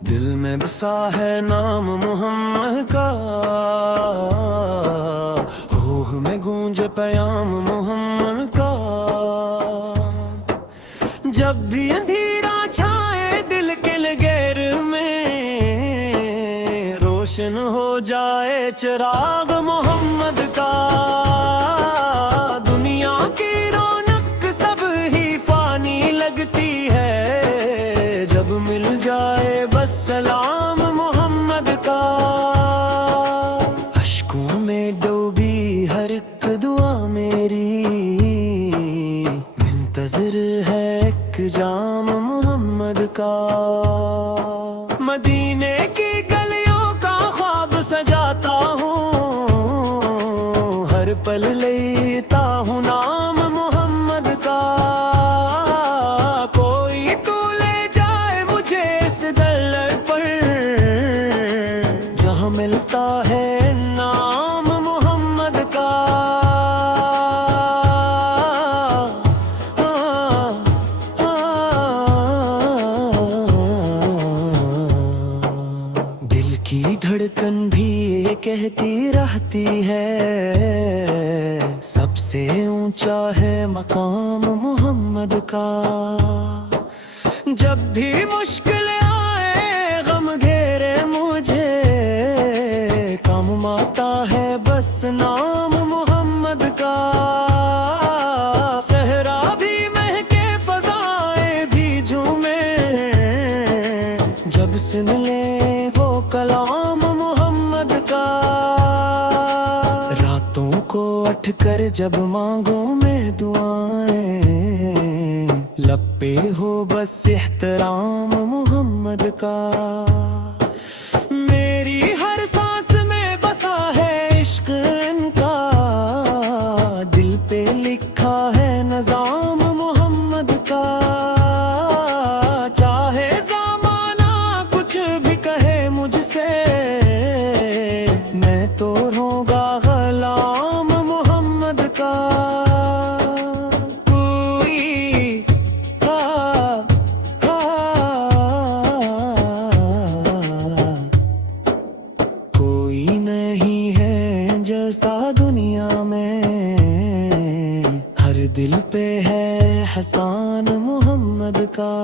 दिल में बसा है नाम मोहम्मद का, रूह में गूंजे पैगाम मोहम्मद का। जब भी अंधेरा छाए दिल के लगैर में, रोशन हो जाए चिराग मोहम्मद का। दुनिया की रौनक सब ही फानी लगती है, जब मिल जाए बस सलाम मोहम्मद का। अश्कों में डूबी हर एक दुआ मेरी, मुंतज़िर है एक जाम मोहम्मद का। मदीने की गलियों का ख्वाब सजाता हूँ, हर पल लेता हूँ नाम मोहम्मद का। कोई तो ले जाए मुझे इस दर पर, जहाँ मिलता है नाम मोहम्मद का। दिल की धड़कन भी ये कहती रहती है, सबसे ऊंचा है मकाम मोहम्मद का। जब भी मुश्किल आए गम घेरे मुझे, काम आता है बस नाम मोहम्मद का। सहरा भी महके फजाएं भी झूमे, जब सुन ले वो कलाम मोहम्मद का। रातों को उठ कर जब मांगो मैं दुआएं, लब पे हो बस एहतराम मोहम्मद का। मेरी हर सांस में बसा है इश्क इनका, दिल पे लिखा है नज़ाम मोहम्मद का। चाहे ज़माना कुछ भी कहे मुझसे, मैं तो रहूंगा ग़ुलाम मोहम्मद का। कोई नहीं है जैसा दुनिया में, हर दिल पे है हसान मोहम्मद का।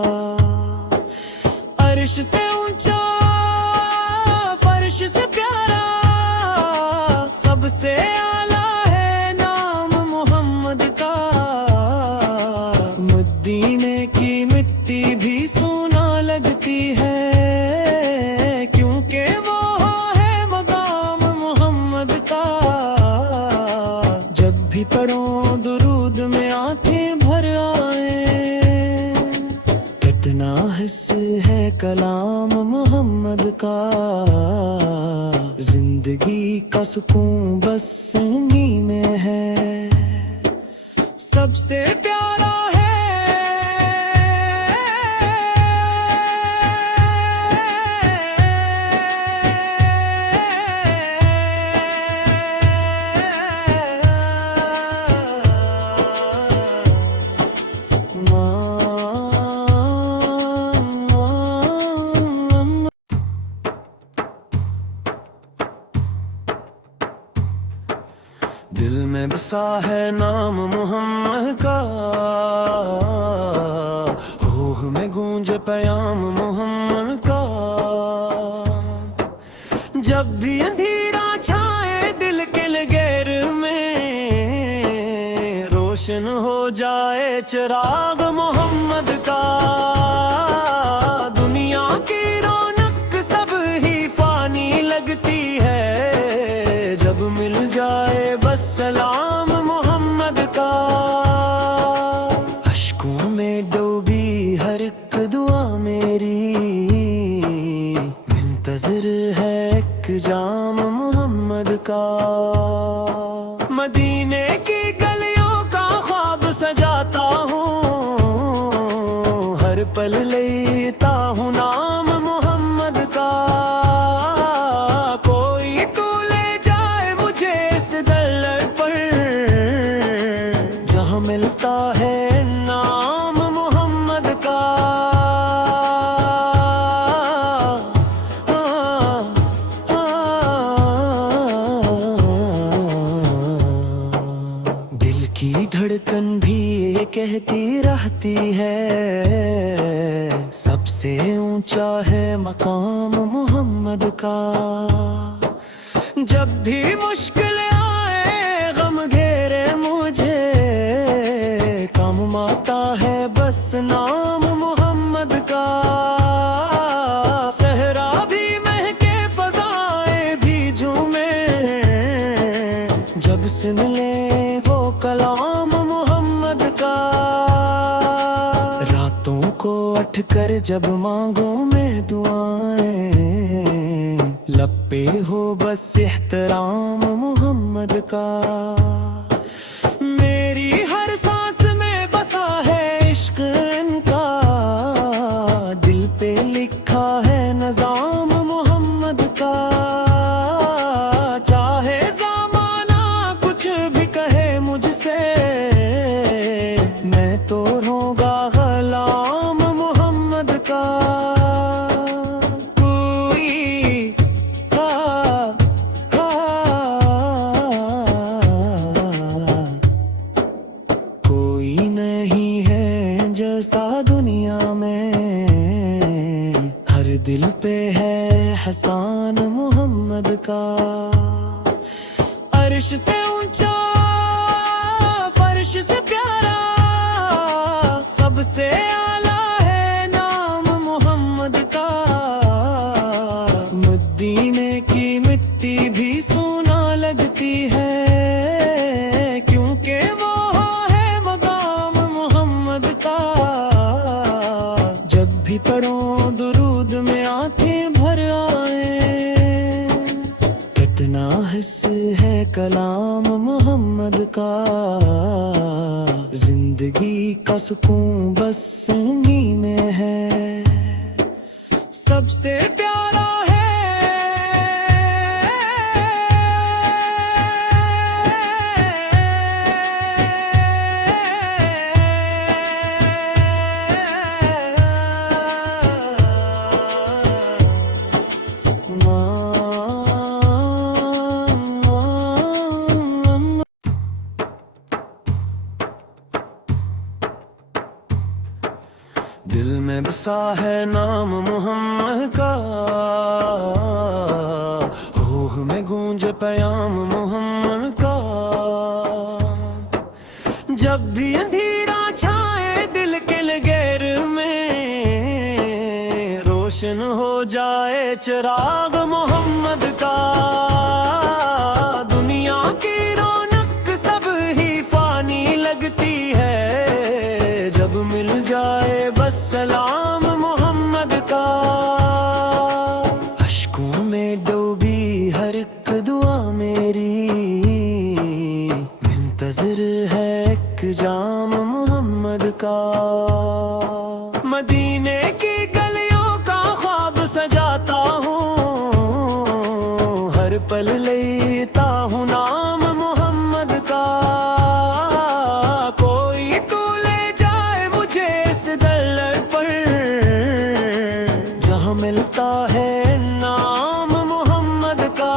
अर्श से ऊंचा फर्श से प्यारा, सबसे आला है नाम मोहम्मद का। मदीने की मिट्टी भी सोना लगती है, क्योंकि वो है मकाम मोहम्मद का। जब भी पढ़ो दुरूद में आंखें भर आए, कितना हिस्स है कलाम मोहम्मद का। जिंदगी का सुकून बस इन्हीं में है, सबसे प्यारा है। दिल में बसा है नाम मोहम्मद का, रूह में गूंजे पैगाम मोहम्मद का। जब भी अंधेरा छाए दिल के लगैर में, रोशन हो जाए चिराग मोहम्मद का। दुनिया की रौनक सब ही फानी लगती है, जब मिल जाए बस सलाम मोहम्मद का। अश्कों में डूबी हर एक दुआ मेरी, मुंतज़िर है एक जाम मोहम्मद का। मदीने की गलियों का ख्वाब सजाता हूँ, हर पल लेता हूँ नाम मोहम्मद का। कोई तो ले जाए मुझे इस दर पर, जहाँ मिलता है नाम मोहम्मद का। धड़कन भी ये कहती रहती है, सबसे ऊंचा है मकाम मोहम्मद का। जब भी मुश्किल आए गम घेरे मुझे, काम आता है बस नाम मोहम्मद का। सहरा भी महके फजाएं भी झूमे, जब सुन ले वो कलाम मोहम्मद का। रातों को उठ कर जब मांगो मैं दुआएं, लब पे हो बस एहतराम मोहम्मद का। मेरी हर सांस में बसा है इश्क इनका, दिल पे लिखा है नज़ाम मोहम्मद का। चाहे ज़माना कुछ भी कहे मुझसे, मैं तो रहूंगा ग़ुलाम मोहम्मद का। कोई नहीं है जैसा दुनिया में, हर दिल पे है एहसान मोहम्मद का। अर्श से ऊंचा फर्श से प्यारा, सबसे आला है नाम मोहम्मद का। मदीने की मिट्टी भी सोना लगती है, क्योंकि वो है मकाम मोहम्मद का। जब भी पढ़ो दुरूद में आंखें भर आए, कितना हिस्सा है कलाम मोहम्मद का। जिंदगी का सुकून बस इन्हीं में है, सबसे प्यारा दिल में बसा है नाम मोहम्मद का। रूह में गूंजे प्याम मोहम्मद का। जब भी अंधेरा छाए दिल के लगैर में, रोशन हो जाए चिराग मोहम्मद का। दुनिया की रौनक सब ही फानी लगती है, जब मिल जाए बस सलाम मोहम्मद का। अश्कों में डूबी हर एक दुआ मेरी, मुंतज़िर है एक जाम मोहम्मद का। मदीने की गलियों का ख्वाब सजाता हूँ, हर पल लेता हूँ नाम मोहम्मद का। कोई तो ले जाए मुझे इस दलदल पर, जहाँ मिलता है नाम मोहम्मद का।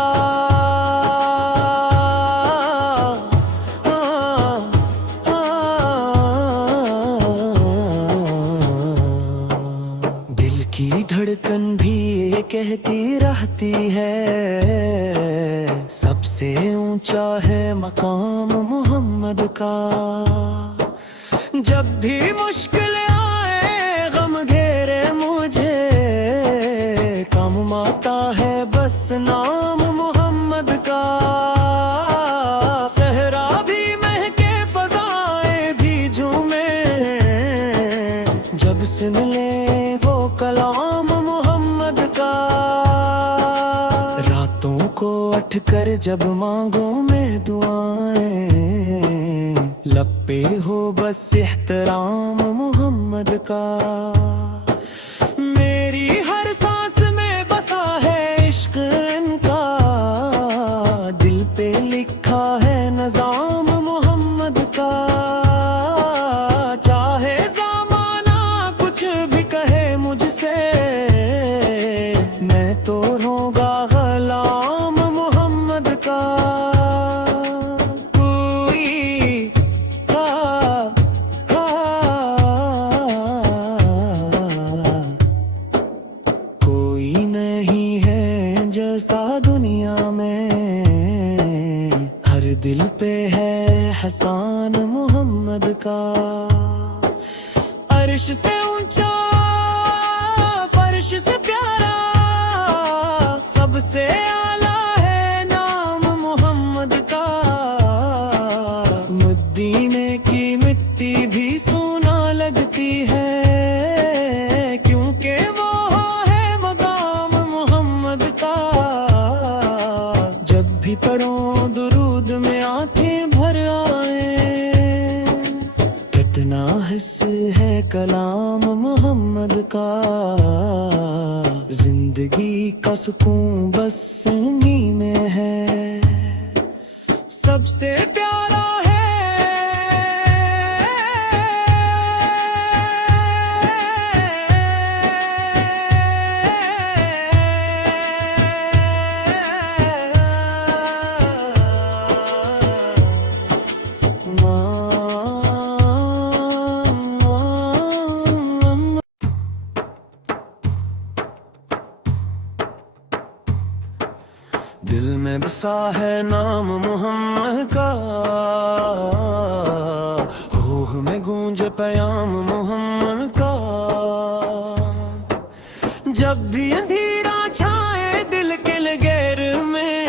दिल की धड़कन भी ये कहती रहती है, सबसे ऊंचा है मकाम मोहम्मद का। जब भी मुश्किल आए गम घेरे मुझे, काम आता है बस नाम मोहम्मद का। सहरा भी महके फजाएं भी झूमे, जब सुन ले वो कलाम मोहम्मद का। रातों को उठ कर जब मांगो मैं दुआएं, लब पे हो बस एहतराम मोहम्मद का। मेरी हर सांस में बसा है इश्क इनका, दिल पे लिखा है नज़ाम मोहम्मद का। चाहे ज़माना कुछ भी कहे मुझसे, मैं तो रहूंगा ग़ुलाम मोहम्मद का। कोई अर्श से ऊंचा फर्श से प्यारा सबसे आला है नाम मोहम्मद का। मदीने की मिट्टी भी सोना लगती है क्योंकि वो है मकाम मोहम्मद का। जब भी पढ़ो दुरूद में आंखें भर आए, कितना हिस्स है कलाम मोहम्मद का। जिंदगी का सुकून बस इन्हीं में है, सबसे प्यारा है। दिल में बसा है नाम मोहम्मद का, रूह में गूंज पयाम मोहम्मद का। जब भी अंधेरा छाए दिल के लगैर में,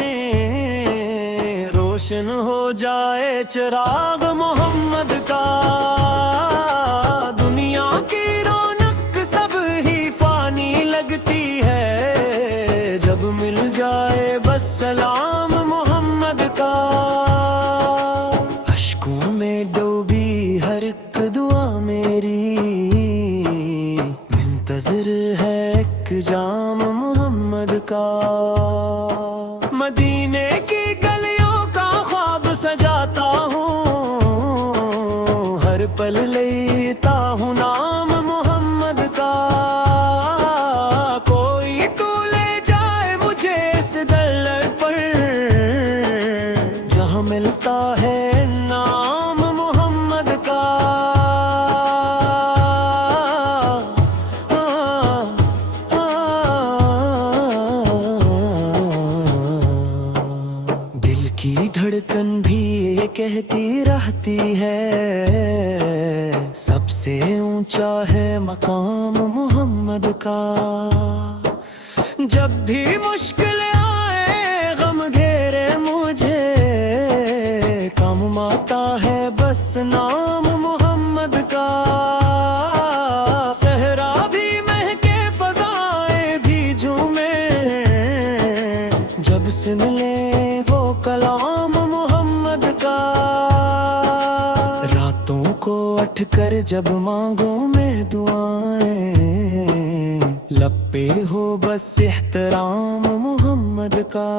रोशन हो जाए चिराग मोहम्मद का। दुनिया की रौनक सब ही फानी लगती है, जब मिल जाए बस सलाम मोहम्मद का। अश्कों में डूबी हर एक दुआ मेरी, मुंतज़िर है एक जाम मोहम्मद का। मदीने की गलियों का ख्वाब सजाता हूँ, हर पल लेता हूँ नाम मोहम्मद का। कोई तो ले जाए मुझे इस दलदल पर, जहाँ मिलता है नाम मोहम्मद का। दिल की धड़कन भी ये कहती रहती है, सबसे ऊंचा है मकाम मोहम्मद का। जब भी मुश्किल आए गम घेरे मुझे, काम आता है बस नाम मोहम्मद का। सहरा भी महके फजाएं भी झूमे, जब से मिले वो कलाम मोहम्मद का। रातों को उठ कर जब मांगो में दुआएं, लब पे हो बस एहतराम मोहम्मद का।